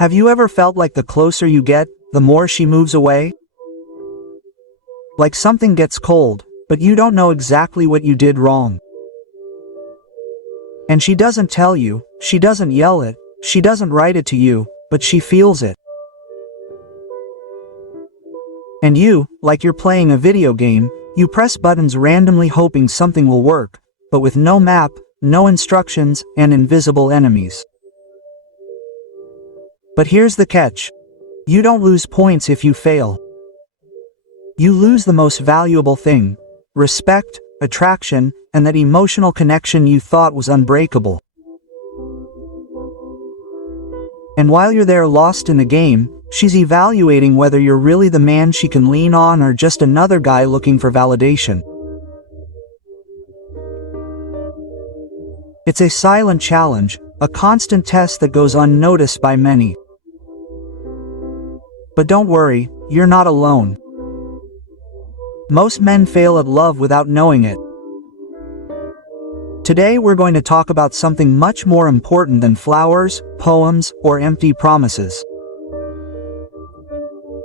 Have you ever felt like the closer you get, the more she moves away? Like something gets cold, but you don't know exactly what you did wrong. And she doesn't tell you, she doesn't yell it, she doesn't write it to you, but she feels it. And you, like you're playing a video game, you press buttons randomly hoping something will work, but with no map, no instructions, and invisible enemies. But here's the catch. You don't lose points if you fail. You lose the most valuable thing: respect, attraction, and that emotional connection you thought was unbreakable. And while you're there lost in the game, she's evaluating whether you're really the man she can lean on or just another guy looking for validation. It's a silent challenge, a constant test that goes unnoticed by many. But don't worry, you're not alone. Most men fail at love without knowing it. Today we're going to talk about something much more important than flowers, poems, or empty promises.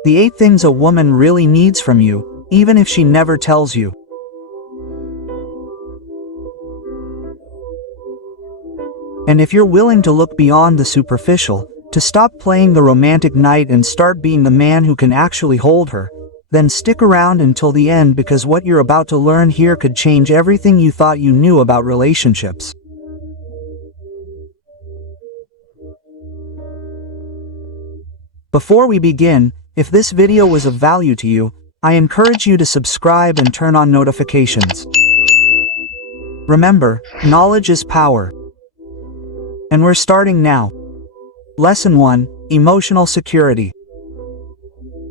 The 8 things a woman really needs from you, even if she never tells you. And if you're willing to look beyond the superficial, to stop playing the romantic knight and start being the man who can actually hold her, then stick around until the end, because what you're about to learn here could change everything you thought you knew about relationships. Before we begin, if this video was of value to you, I encourage you to subscribe and turn on notifications. Remember, knowledge is power. And we're starting now. Lesson 1, Emotional Security.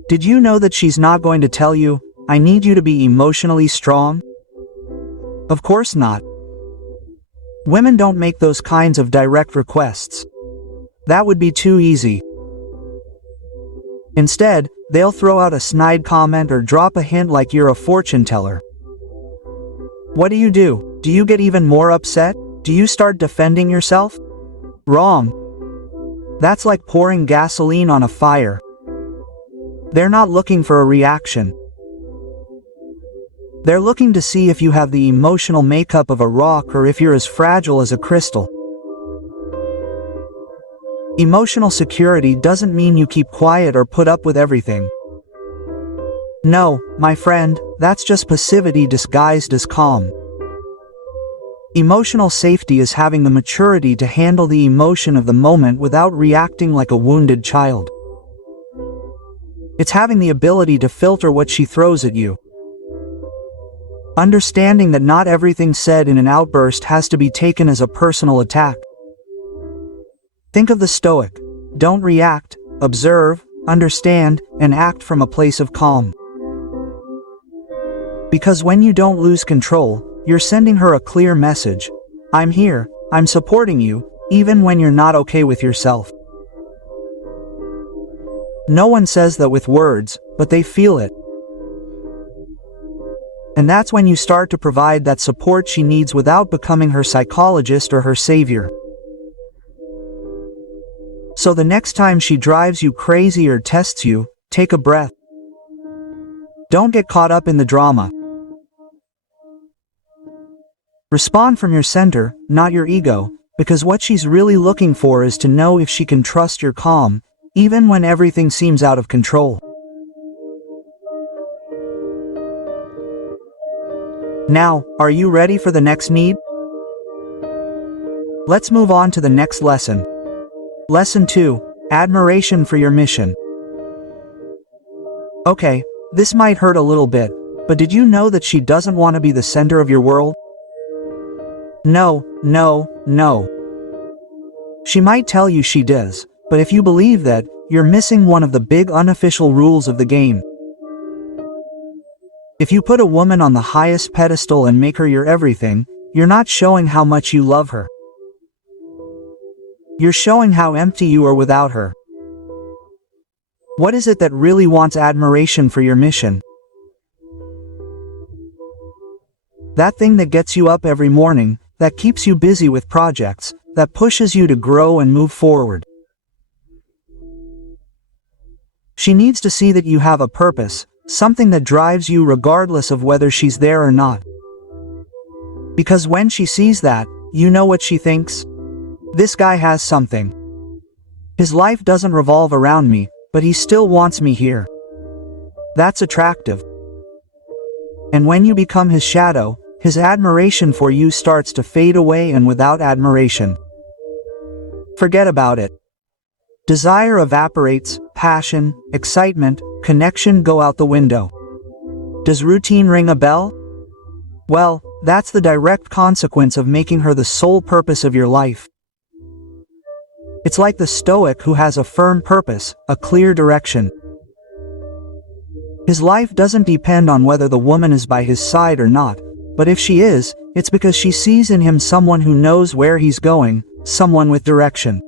Did you know that she's not going to tell you, "I need you to be emotionally strong"? Of course not. Women don't make those kinds of direct requests. That would be too easy. Instead, they'll throw out a snide comment or drop a hint like you're a fortune teller. What do? Do you get even more upset? Do you start defending yourself? Wrong. That's like pouring gasoline on a fire. They're not looking for a reaction. They're looking to see if you have the emotional makeup of a rock or if you're as fragile as a crystal. Emotional security doesn't mean you keep quiet or put up with everything. No, my friend, that's just passivity disguised as calm. Emotional safety is having the maturity to handle the emotion of the moment without reacting like a wounded child. It's having the ability to filter what she throws at you. Understanding that not everything said in an outburst has to be taken as a personal attack. Think of the Stoic. Don't react, observe, understand, and act from a place of calm. Because when you don't lose control, you're sending her a clear message. I'm here, I'm supporting you, even when you're not okay with yourself. No one says that with words, but they feel it. And that's when you start to provide that support she needs without becoming her psychologist or her savior. So the next time she drives you crazy or tests you, take a breath. Don't get caught up in the drama. Respond from your center, not your ego, because what she's really looking for is to know if she can trust your calm, even when everything seems out of control. Now, are you ready for the next need? Let's move on to the next lesson. Lesson 2, Admiration for your mission. Okay, this might hurt a little bit, but did you know that she doesn't want to be the center of your world? No. She might tell you she does, but if you believe that, you're missing one of the big unofficial rules of the game. If you put a woman on the highest pedestal and make her your everything, you're not showing how much you love her. You're showing how empty you are without her. What is it that really wants admiration for your mission? That thing that gets you up every morning, that keeps you busy with projects, that pushes you to grow and move forward. She needs to see that you have a purpose, something that drives you regardless of whether she's there or not. Because when she sees that, you know what she thinks? This guy has something. His life doesn't revolve around me, but he still wants me here. That's attractive. And when you become his shadow, his admiration for you starts to fade away, and without admiration, forget about it. Desire evaporates, passion, excitement, connection go out the window. Does routine ring a bell? Well, that's the direct consequence of making her the sole purpose of your life. It's like the Stoic who has a firm purpose, a clear direction. His life doesn't depend on whether the woman is by his side or not, but if she is, it's because she sees in him someone who knows where he's going, someone with direction.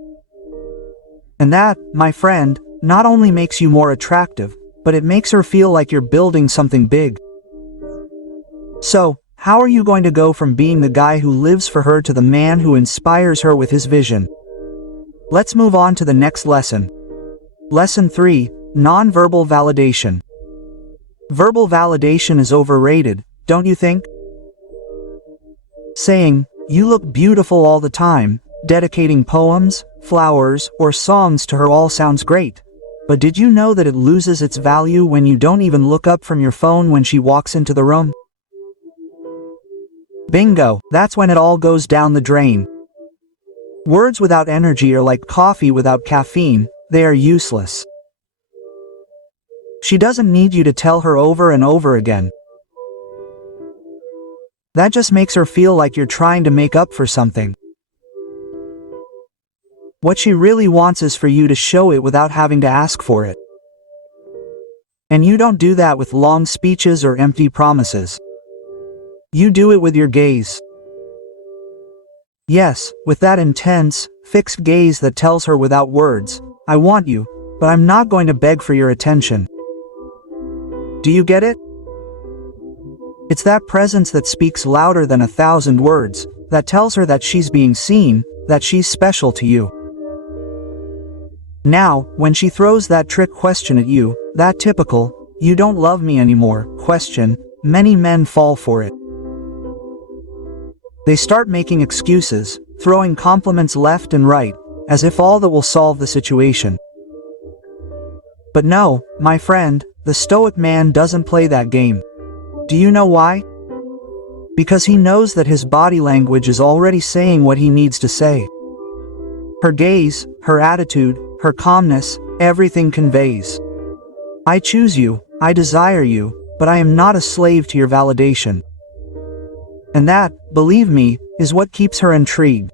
And that, my friend, not only makes you more attractive, but it makes her feel like you're building something big. So, how are you going to go from being the guy who lives for her to the man who inspires her with his vision? Let's move on to the next lesson. Lesson 3, Nonverbal Validation. Verbal validation is overrated, don't you think? Saying, "You look beautiful" all the time, dedicating poems, flowers, or songs to her all sounds great. But did you know that it loses its value when you don't even look up from your phone when she walks into the room? Bingo, that's when it all goes down the drain. Words without energy are like coffee without caffeine, they are useless. She doesn't need you to tell her over and over again. That just makes her feel like you're trying to make up for something. What she really wants is for you to show it without having to ask for it. And you don't do that with long speeches or empty promises. You do it with your gaze. Yes, with that intense, fixed gaze that tells her without words, "I want you, but I'm not going to beg for your attention." Do you get it? It's that presence that speaks louder than 1,000 words, that tells her that she's being seen, that she's special to you. Now, when she throws that trick question at you, that typical, "You don't love me anymore" question, many men fall for it. They start making excuses, throwing compliments left and right, as if all that will solve the situation. But no, my friend, the Stoic man doesn't play that game. Do you know why? Because he knows that his body language is already saying what he needs to say. Her gaze, her attitude, her calmness, everything conveys, "I choose you, I desire you, but I am not a slave to your validation." And that, believe me, is what keeps her intrigued.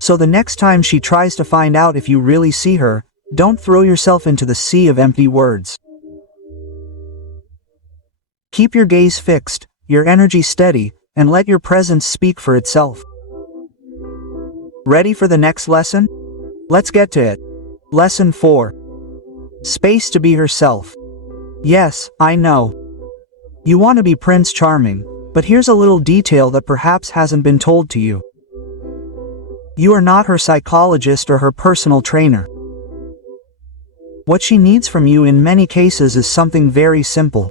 So the next time she tries to find out if you really see her, don't throw yourself into the sea of empty words. Keep your gaze fixed, your energy steady, and let your presence speak for itself. Ready for the next lesson? Let's get to it. Lesson 4. Space to be herself. Yes, I know. You want to be Prince Charming, but here's a little detail that perhaps hasn't been told to you. You are not her psychologist or her personal trainer. What she needs from you in many cases is something very simple.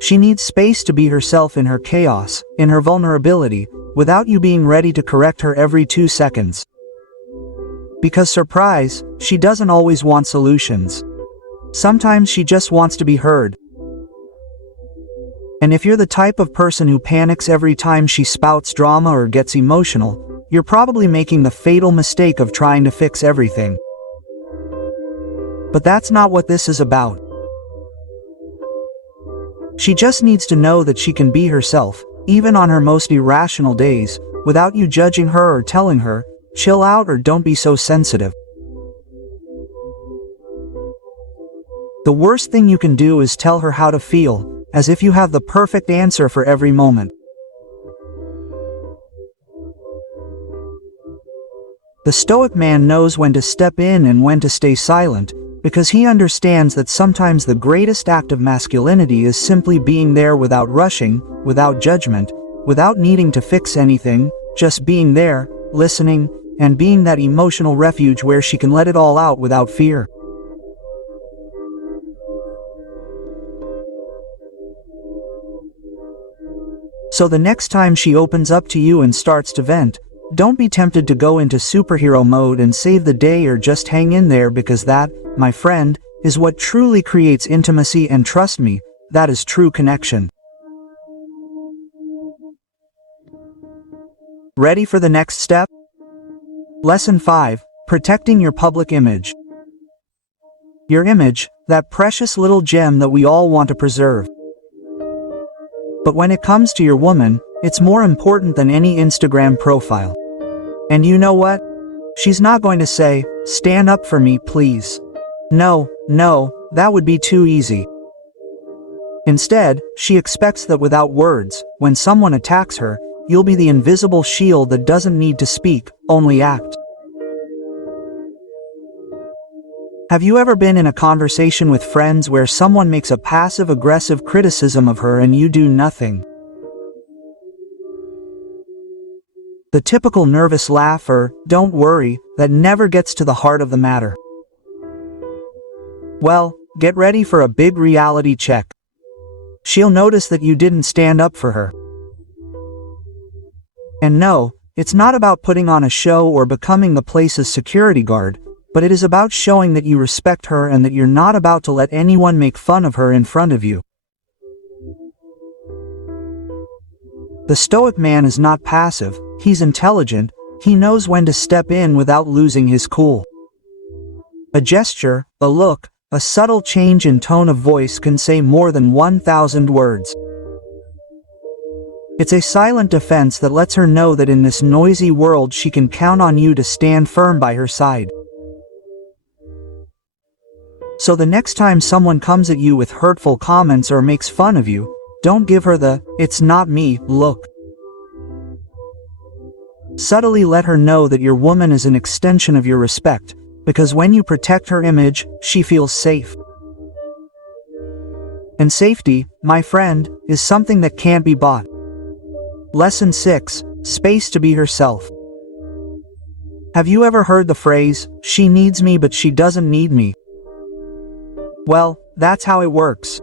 She needs space to be herself in her chaos, in her vulnerability, without you being ready to correct her every 2 seconds. Because surprise, she doesn't always want solutions. Sometimes she just wants to be heard. And if you're the type of person who panics every time she spouts drama or gets emotional, you're probably making the fatal mistake of trying to fix everything. But that's not what this is about. She just needs to know that she can be herself, even on her most irrational days, without you judging her or telling her, "Chill out" or "Don't be so sensitive." The worst thing you can do is tell her how to feel, as if you have the perfect answer for every moment. The Stoic man knows when to step in and when to stay silent, because he understands that sometimes the greatest act of masculinity is simply being there without rushing, without judgment, without needing to fix anything, just being there, listening, and being that emotional refuge where she can let it all out without fear. So the next time she opens up to you and starts to vent, don't be tempted to go into superhero mode and save the day or just hang in there, because that, my friend, is what truly creates intimacy, and trust me, that is true connection. Ready for the next step? Lesson 5. Protecting your public image. Your image, that precious little gem that we all want to preserve. But when it comes to your woman, it's more important than any Instagram profile. And you know what? She's not going to say, "Stand up for me, please." No, that would be too easy. Instead, she expects that without words, when someone attacks her, you'll be the invisible shield that doesn't need to speak, only act. Have you ever been in a conversation with friends where someone makes a passive-aggressive criticism of her and you do nothing? The typical nervous laugh or, "Don't worry," that never gets to the heart of the matter. Well, get ready for a big reality check. She'll notice that you didn't stand up for her. And no, it's not about putting on a show or becoming the place's security guard, but it is about showing that you respect her and that you're not about to let anyone make fun of her in front of you. The Stoic man is not passive, he's intelligent, he knows when to step in without losing his cool. A gesture, a look, a subtle change in tone of voice can say more than 1,000 words. It's a silent defense that lets her know that in this noisy world she can count on you to stand firm by her side. So the next time someone comes at you with hurtful comments or makes fun of you, don't give her the "it's not me" look. Subtly let her know that your woman is an extension of your respect, because when you protect her image, she feels safe. And safety, my friend, is something that can't be bought. Lesson 6. Space to be herself. Have you ever heard the phrase, "She needs me but she doesn't need me"? Well, that's how it works.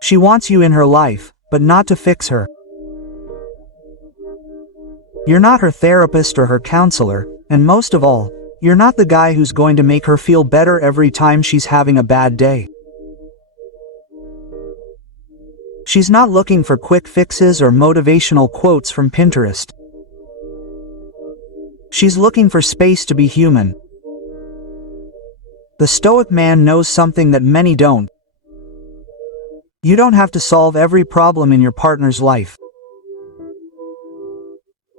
She wants you in her life, but not to fix her. You're not her therapist or her counselor, and most of all, you're not the guy who's going to make her feel better every time she's having a bad day. She's not looking for quick fixes or motivational quotes from Pinterest. She's looking for space to be human. The Stoic man knows something that many don't. You don't have to solve every problem in your partner's life.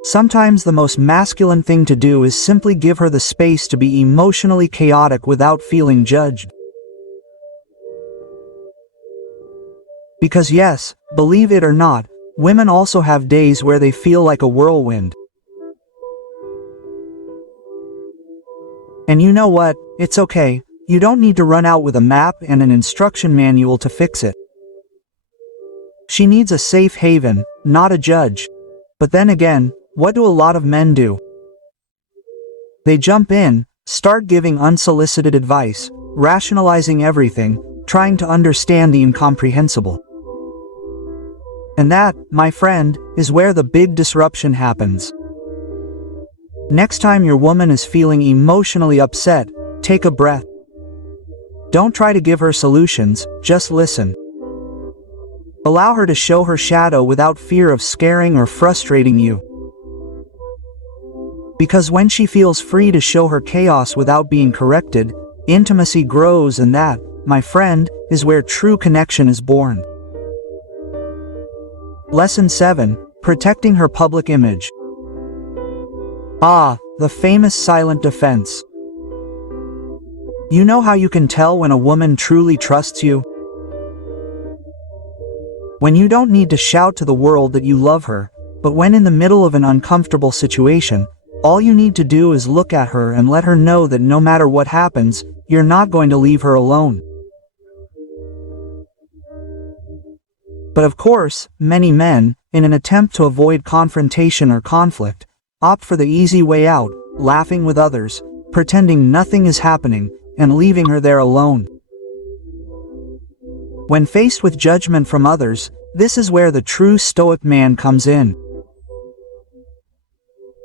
Sometimes the most masculine thing to do is simply give her the space to be emotionally chaotic without feeling judged. Because yes, believe it or not, women also have days where they feel like a whirlwind. And you know what? It's okay. You don't need to run out with a map and an instruction manual to fix it. She needs a safe haven, not a judge. But then again, what do a lot of men do? They jump in, start giving unsolicited advice, rationalizing everything, trying to understand the incomprehensible. And that, my friend, is where the big disruption happens. Next time your woman is feeling emotionally upset, take a breath. Don't try to give her solutions, just listen. Allow her to show her shadow without fear of scaring or frustrating you. Because when she feels free to show her chaos without being corrected, intimacy grows, and that, my friend, is where true connection is born. Lesson 7. Protecting her public image. Ah, the famous silent defense. You know how you can tell when a woman truly trusts you? When you don't need to shout to the world that you love her, but when in the middle of an uncomfortable situation, all you need to do is look at her and let her know that no matter what happens, you're not going to leave her alone. But of course, many men, in an attempt to avoid confrontation or conflict, opt for the easy way out, laughing with others, pretending nothing is happening, and leaving her there alone. When faced with judgment from others, this is where the true Stoic man comes in.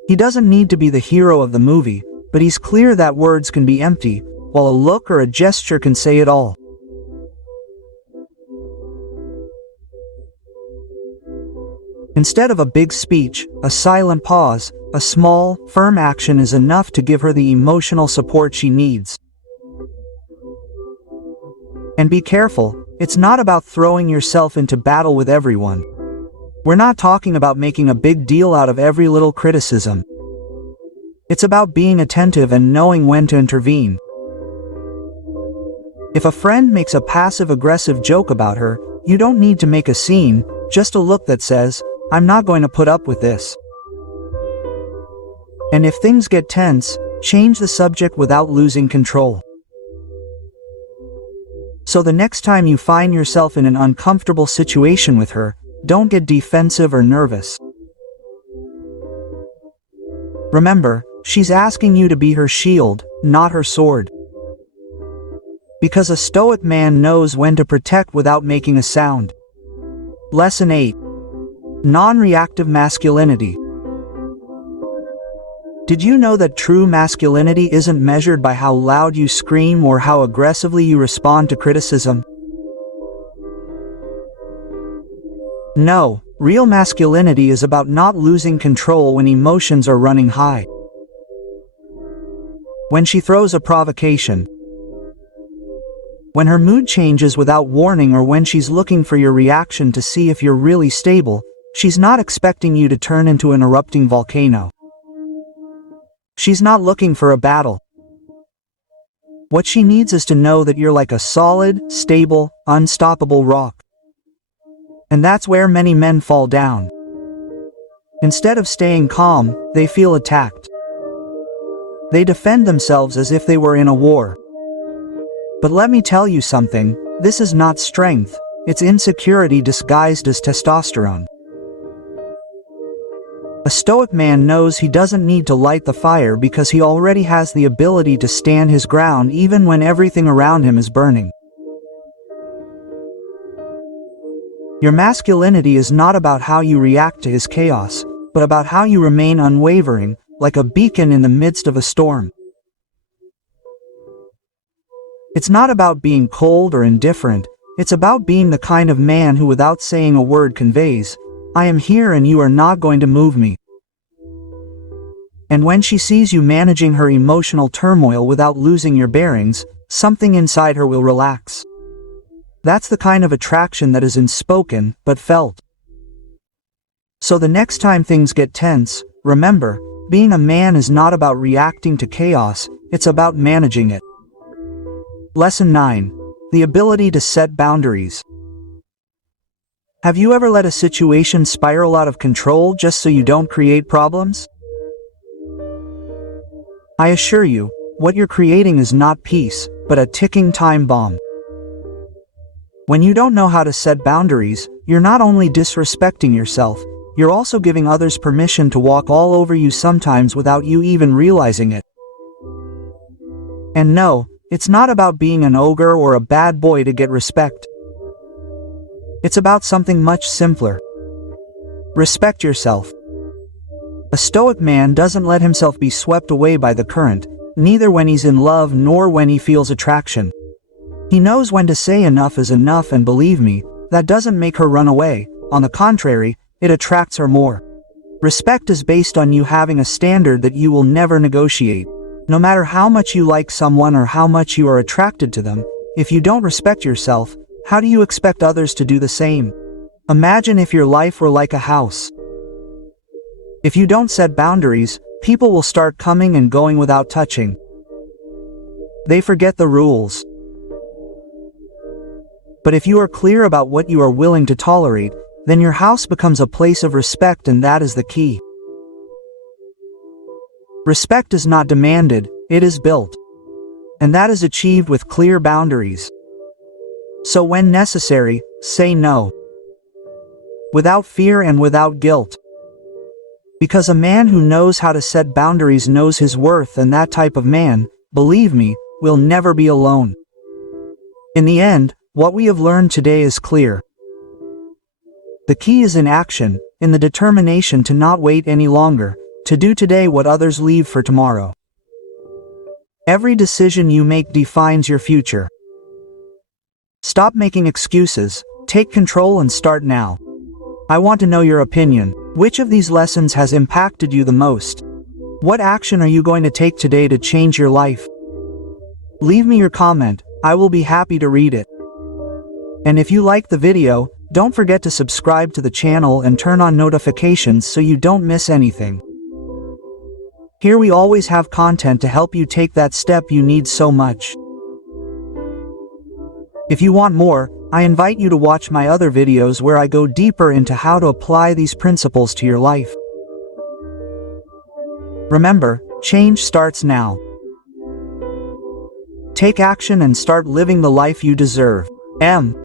He doesn't need to be the hero of the movie, but he's clear that words can be empty, while a look or a gesture can say it all. Instead of a big speech, a silent pause, a small, firm action is enough to give her the emotional support she needs. And be careful, it's not about throwing yourself into battle with everyone. We're not talking about making a big deal out of every little criticism. It's about being attentive and knowing when to intervene. If a friend makes a passive-aggressive joke about her, you don't need to make a scene, just a look that says, "I'm not going to put up with this." And if things get tense, change the subject without losing control. So the next time you find yourself in an uncomfortable situation with her, don't get defensive or nervous. Remember, she's asking you to be her shield, not her sword. Because a Stoic man knows when to protect without making a sound. Lesson 8. Non-reactive masculinity. Did you know that true masculinity isn't measured by how loud you scream or how aggressively you respond to criticism? No, real masculinity is about not losing control when emotions are running high. When she throws a provocation, when her mood changes without warning, or when she's looking for your reaction to see if you're really stable, she's not expecting you to turn into an erupting volcano. She's not looking for a battle. What she needs is to know that you're like a solid, stable, unstoppable rock. And that's where many men fall down. Instead of staying calm, they feel attacked. They defend themselves as if they were in a war. But let me tell you something, this is not strength, it's insecurity disguised as testosterone. A Stoic man knows he doesn't need to light the fire because he already has the ability to stand his ground even when everything around him is burning. Your masculinity is not about how you react to his chaos, but about how you remain unwavering, like a beacon in the midst of a storm. It's not about being cold or indifferent, it's about being the kind of man who without saying a word conveys, "I am here and you are not going to move me." And when she sees you managing her emotional turmoil without losing your bearings, something inside her will relax. That's the kind of attraction that isn't spoken, but felt. So the next time things get tense, remember, being a man is not about reacting to chaos, it's about managing it. Lesson 9. The ability to set boundaries. Have you ever let a situation spiral out of control just so you don't create problems? I assure you, what you're creating is not peace, but a ticking time bomb. When you don't know how to set boundaries, you're not only disrespecting yourself, you're also giving others permission to walk all over you sometimes without you even realizing it. And no, it's not about being an ogre or a bad boy to get respect. It's about something much simpler. Respect yourself. A Stoic man doesn't let himself be swept away by the current, neither when he's in love nor when he feels attraction. He knows when to say enough is enough, and believe me, that doesn't make her run away. On the contrary, it attracts her more. Respect is based on you having a standard that you will never negotiate. No matter how much you like someone or how much you are attracted to them, if you don't respect yourself, how do you expect others to do the same? Imagine if your life were like a house. If you don't set boundaries, people will start coming and going without touching. They forget the rules. But if you are clear about what you are willing to tolerate, then your house becomes a place of respect, and that is the key. Respect is not demanded, it is built. And that is achieved with clear boundaries. So when necessary, say no. Without fear and without guilt. Because a man who knows how to set boundaries knows his worth, and that type of man, believe me, will never be alone. In the end, what we have learned today is clear. The key is in action, in the determination to not wait any longer, to do today what others leave for tomorrow. Every decision you make defines your future. Stop making excuses, take control and start now. I want to know your opinion. Which of these lessons has impacted you the most? What action are you going to take today to change your life? Leave me your comment, I will be happy to read it. And if you like the video, don't forget to subscribe to the channel and turn on notifications so you don't miss anything. Here we always have content to help you take that step you need so much. If you want more, I invite you to watch my other videos where I go deeper into how to apply these principles to your life. Remember, change starts now. Take action and start living the life you deserve.